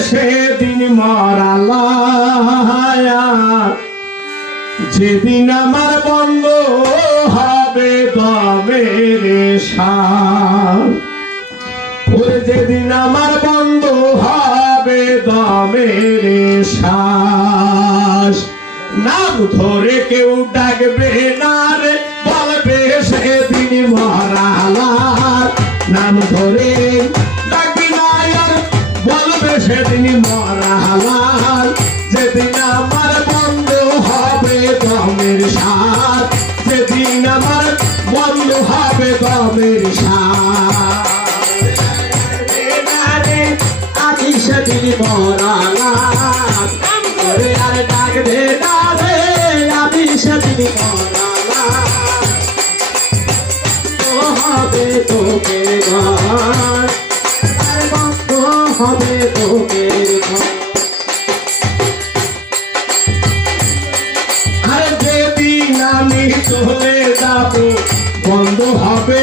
সেদিন মরালায়া যেদিন আমার বন্ধ হবে দমের ওরে যেদিন আমার বন্ধ হবে দমের শ্বাস নাম ধরে কেউ ডাকবে না রে, বলবে সেদিন মরালার নাম ধরে সার, যেদিন আমার বন্ধ হবে দমের সার। আমি সেদিন মরালাম। করে আর ডাকবে না রে, আমি সেদিন হবে তোকে হবে তোকে ঘর।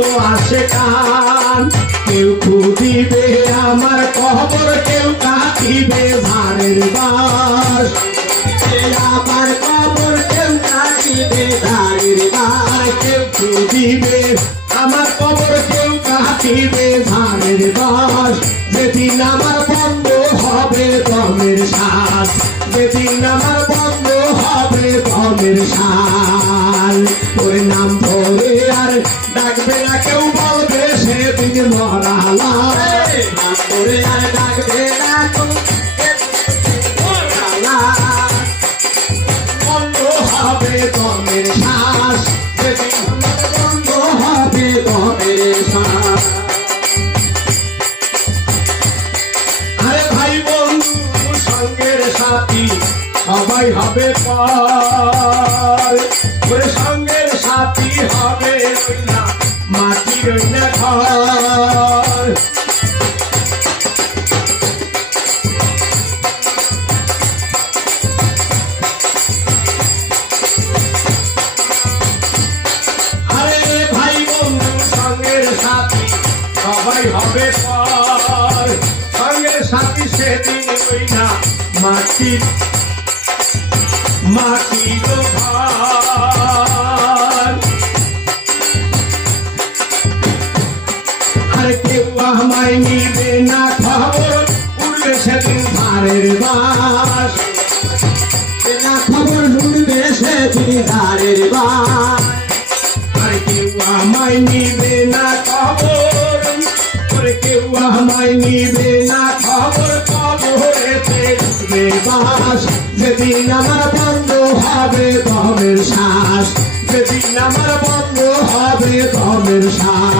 যত আসে কান। কেউ খুদিবে আমার কবর, কেউ কাটিবে ধারের বাস। আমার কবর, কেউ কাটিবে দাঁড়িয়ে আর কেউ খুদিবে আমার কবর, কেউ কাটিবে ধারের বাস। যেদিন আমার বন্ধ হবে দমের শ্বাস। যেদিন আমার বন্ধ হবে দমের শ্বাস। ডাকবে না কেউ বলবে সেদিন মরালা করে আর ডাকবে না বন্ধ হবে দমের শ্বাস বন্ধ হবে তবে সার আরে ভাই বন্ধু সঙ্গের সাথী সবাই হবে পার। সঙ্গের সাথী হবে না মাটির ঘর। ভাই বন্ধু সঙ্গের সাথী সবাই হবে পর। সঙ্গের না মাটির মাটির ঘর আর কেউ আমায় নিবে না খবর। উঠবে সেদিন ধারের বাস। না খবর শুনবে সে চিড়িদারের বাস। আর কেউ আমায় নিবে না খবর। কেউ আমায় না খবর। উঠবে বাস। যেদিন আমার বন্ধ হবে শ্বাস। যেদিন আমার বন্ধ হবে শ্বাস।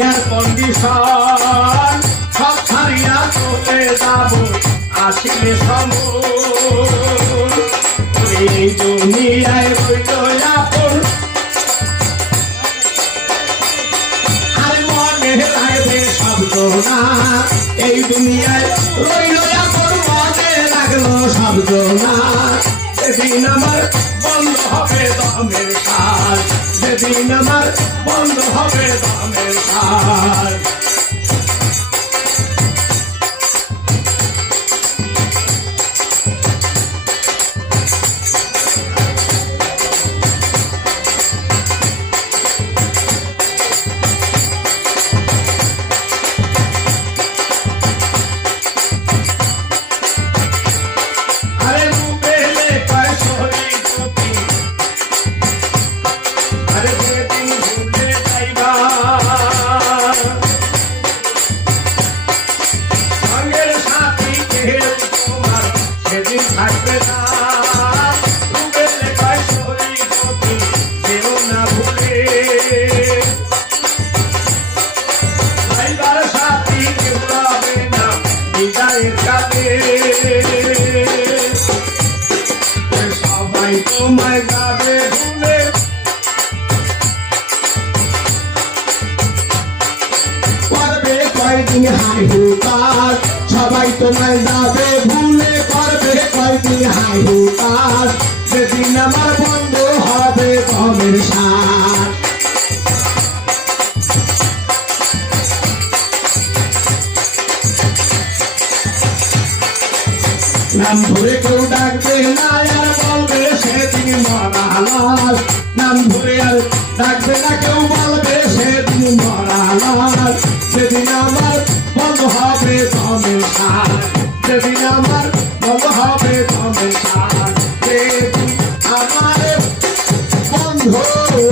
ইয়ার কন্ডিশন সব ছাড়িয়া চলে যাব আসিলে সম এই দুনিয়ায় রইল আপন। আর লাগবে শব্দ না এই দুনিয়ায় রইল আপন, মনে লাগল শব্দ না সেদিন আমার বন্ধ হবে দামের কাজ সেদিন আমার বন্ধ হবে দামের কাজ সবাই তোমায় যাবে ভুলে। সবাই কয়দিন হাই হুতাশ সেদিন আমার বন্ধ হবে কমের সাথ নাম ধরে কেউ ডাকবে না, আর বলবে সেদিন মরা নাম ধরে আর ডাকবে না, কেউ বলবে সেদিন মরা সেদিন আমার বন্ধ হবে দমের সার। সেদিন আমার বন্ধ হবে সার সেদিন আমার বন্ধ হবে।